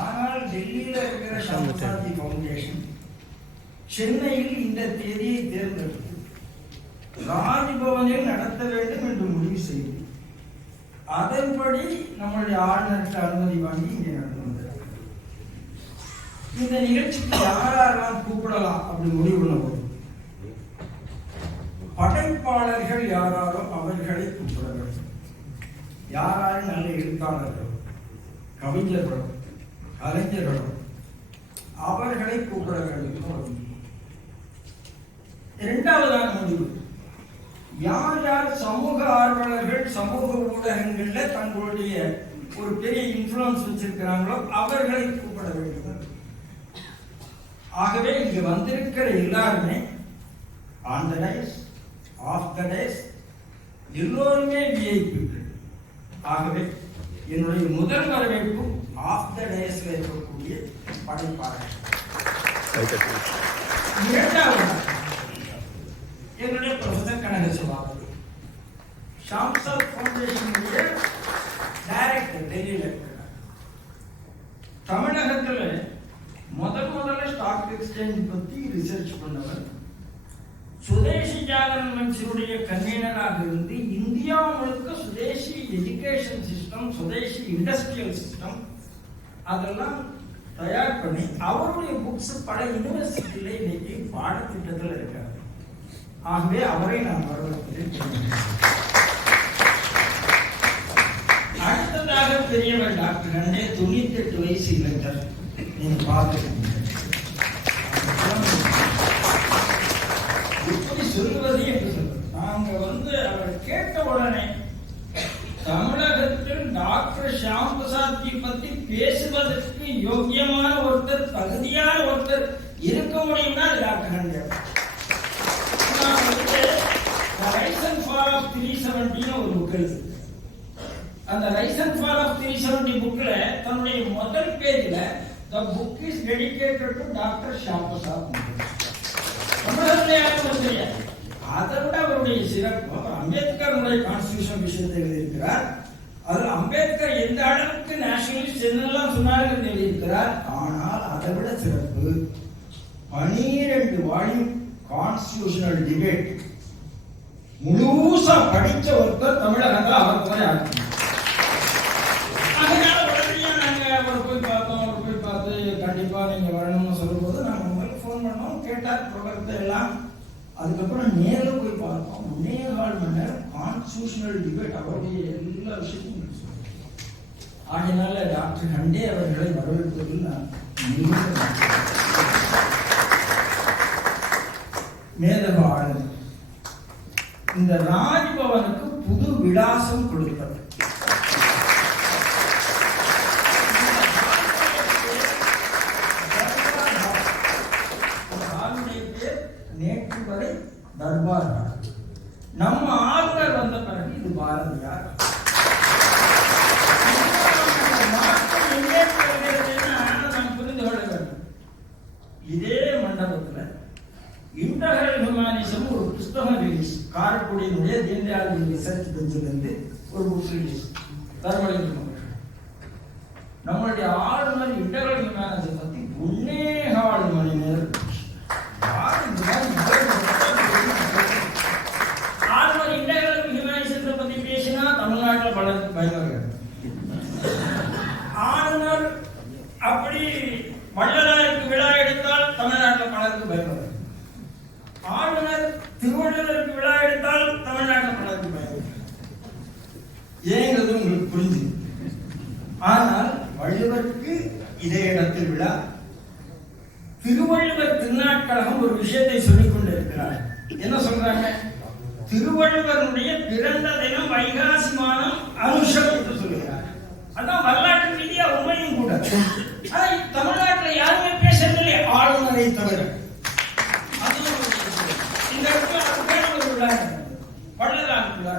ஆனால் டெல்லியில் இருக்கிற சாந்தி ஃபவுண்டேஷன் சென்னையில் இந்த தேதியை தேர்ந்தெடுத்து ராஜ்பவனில் நடத்த வேண்டும் என்று முடிவு செய்து அதன்படி நம்முடைய ஆளுநருக்கு அனுமதி வாங்கி இங்கே நடந்து வந்தது. இந்த நிகழ்ச்சிக்கு யாரெல்லாம் கூப்பிடலாம் அப்படி முடிவு பண்ண படைப்பாளர்கள் யாராரோ அவர்களை கூப்பிட வேண்டும். யாராரும் நல்ல எழுத்தாளர்களோ கவிஞர்களோ கலைஞர்களோ அவர்களை கூப்பிட வேண்டும். இரண்டாவதான முடிவு, யார் யார் சமூக ஆர்வலர்கள் சமூக ஊடகங்கள்ல தங்களுடைய ஒரு பெரிய இன்ஃப்ளூயன்ஸ் வச்சிருக்கிறாங்களோ அவர்களை கூப்பிட வேண்டும். ஆகவே இங்கு வந்திருக்கிற எல்லாருமே on the dais of the dais எல்லோருமே விஐபிக்கள். ஆகவே என்னுடைய முதல் வரவேற்பு ஆஃப் த டைஸ்ல இருக்கக்கூடிய படைப்பாளர்கள். இரண்டாவது என்னுடைய ப்ரொஃபசர் கனகசபாபதி ஷாம்சாத் ஃபவுண்டேஷனுடைய டைரக்டர் டெல்லியில் இருக்கிறார். தமிழகத்தில் முதல்ல ஸ்டாக் எக்ஸ்சேஞ்ச் பற்றி ரிசர்ச் பண்ணவர். சுதேசி ஜாகரன் மன்சினுடைய கன்வீனராக இருந்து இந்தியா முழுக்க சுதேசி எஜுகேஷன் சிஸ்டம் சுதேசி இண்டஸ்ட்ரியல் சிஸ்டம் அதெல்லாம் தயார் பண்ணி அவருடைய புக்ஸ் பல யூனிவர்சிட்டியில இன்னைக்கு பாடத்திட்டத்தில் இருக்காரு. ஆகவே அவரை நான் வரவேற்கிறேன். அடுத்ததாக பெரியவர் டாக்டர் அண்ணே 98 வயசு இளைஞர். நீங்க பார்த்துருக்கீங்க. எப்படி சொல்லுவது என்று சொல்றது. நாங்க அவர் கேட்ட உடனே தமிழகத்தில் டாக்டர் ஷியாம் பிரசாத் பத்தி பேசுவதற்கு யோக்கியமான ஒருத்தர் தகுதியான ஒருத்தர் இருக்க முடியும்னா டாக்டர் அண்ணே. ரைஸ் அண்ட் ஃபால் ஆஃப் 370 ஒரு புக் இருக்கு. அந்த ரைஸ் அண்ட் ஃபால் ஆஃப் 370 புக்ல தன்னுடைய முதல் பேஜ்ல the book is dedicated to doctor Shyam Prasad. தமிழகத்தில் யாருக்கும் தெரியாது. அதை விட அவருடைய சிறப்பு அம்பேத்கருடைய கான்ஸ்டிடியூஷன் விஷயத்தை எழுதியிருக்கிறார். அது அம்பேத்கர் எந்த அளவுக்கு நேஷனலிஸ்ட் என்னெல்லாம் சொன்னார்கள் என்று எழுதியிருக்கிறார். ஆனால் அதை விட சிறப்பு 12 வால்யூம் கான்ஸ்டிடியூஷனல் டிபேட் முழுசா படிச்ச ஒருத்தர் தமிழகத்தில் அவர் போய் ஆகும். அதனால உடனே நாங்க அவர் போய் பார்த்து கண்டிப்பா நீங்க வரணும்னு சொல்லும்போது நாங்க உங்களுக்கு ஃபோன் பண்ணோம். கேட்டார் புரோகிராமத்தை எல்லாம். அதுக்கப்புறம் நேரில் போய் பார்த்தோம். 1.25 மணி நேரம் கான்ஸ்டிடியூஷனல் டிபேட் அவருடைய எல்லா விஷயத்தையும். ஆகையினால டாக்டர் ஹண்டே அவர்களை வரவேற்பதில் நான் மேதக ஆளுநர் இந்த ராஜ்பவனுக்கு புது விலாசம் கொடுத்தது. நேற்று வரை தர்பார். நம்ம ஆளுநர் வந்த பிறகு இது பாரதியார். நாம் புரிந்து கொள்ள வேண்டும். இதே மண்டபத்தில் இன்டகரல் ஹியூமனிசம் ஒரு புஸ்தகம் ரிலீஸ். காரைக்குடியினுடைய தீன்தயாள் ரிசர்ச் பெஞ்சிலிருந்து ஒரு புக் ரிலீஸ். நம்மளுடைய ஆளுநர் இன்டகரல் ஹியூமனிசம் பற்றி 1.25 மணி நேரம் ஆளுநர் இன்டகரல் ஹியூமனிசத்தை பற்றி பேசினா தமிழ்நாட்டில் பலருக்கு பயங்கர. ஆளுநர் அப்படி வள்ளலாருக்கு விழா எடுத்தால் தமிழ்நாட்டில் பலருக்கு பயங்கர. ஆளுநர் திருவள்ளுவருக்கு விழா எடுத்தால் தமிழ்நாட்டில் பலருக்கு பயங்கர. ஏங்கிறது உங்களுக்கு புரிஞ்சு. ஆனால் வள்ளுவருக்கு இதே இடத்தில் விழா. திருவள்ளுவர் திருநாட்கழகம் ஒரு விஷயத்தை சொல்லிக் கொண்டிருக்கிறார். என்ன சொல்றாங்க? திருவள்ளுவருடைய பிறந்த தினம் வைகாசி மாதம் அனுஷம் என்று சொல்லுகிறார். அதான் வரலாற்று ரீதியா உண்மையும் கூட. ஆனா தமிழ்நாட்டில் யாருமே பேசவில்லை ஆளுநரை தவிர. இந்த வள்ளலார் விழா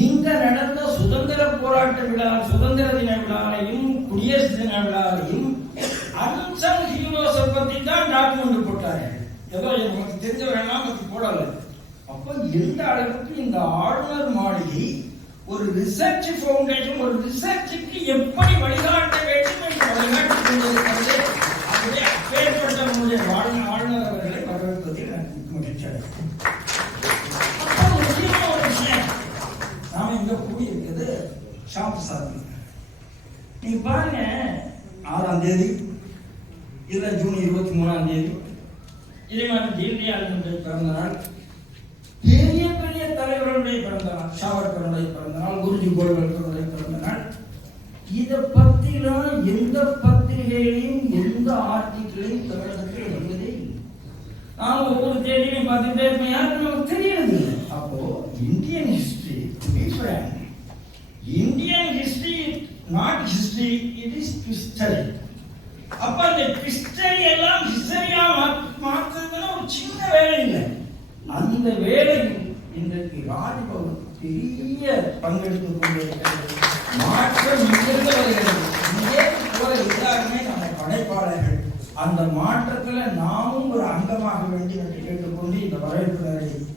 இங்க நடந்த சுதந்திர போராட்ட விழா சுதந்திர தின விழாவையும் குடியரசு தின விழாவையும் அன்சங் ஹீரோஸை பத்தி தான் டாக்குமெண்ட் போட்டாரு. ஏதோ நமக்கு தெரிஞ்சவரெல்லாம் பத்தி போடல. அப்ப எந்த அளவுக்கு இந்த ஆளுநர் மாளிகை ஒரு ரிசர்ச் ஃபவுண்டேஷன் ஒரு ரிசர்ச்சுக்கு எப்படி வழிகாட்ட வேண்டும் என்று நீங்க பாருங்க, 6ஆம் தேதி இல்ல ஜூன் 23ஆம் தேதி இதே மாதிரி தீன்தயாளுடைய பிறந்த நாள், பெரிய பெரிய தலைவர்களுடைய பிறந்த நாள், சாவர்கருடைய பிறந்த நாள், குருஜி கோல்வல்கருடைய பிறந்த நாள். இதை பத்திலாம் எந்த பத்திரிகையிலையும் எந்த ஆர்டிக்கிளையும் தமிழகத்தில் வந்ததே இல்லை. நான் ஒவ்வொரு தேதியிலையும் பார்த்துட்டே இருப்பேன், யாருக்கு நமக்கு தெரியாது. அப்போ Indian history, Indian history not history, it is history. அப்ப அந்த ஹிஸ்டரி எல்லாம் ஹிஸ்டரியா மாற்றுறதுல ஒரு சின்ன வேலை இல்லை. அந்த வேலை இன்றைக்கு ராஜ்பவன் பெரிய பங்கெடுத்துக் கொண்டிருக்கிறது. மாற்றம் இங்கிருந்து வருகிறது. இங்கே போற எல்லாருமே நம்ம படைப்பாளர்கள். அந்த மாற்றத்துல நாமும் ஒரு அங்கமாக வேண்டும் என்று கேட்டுக்கொண்டு இந்த வரவேற்பு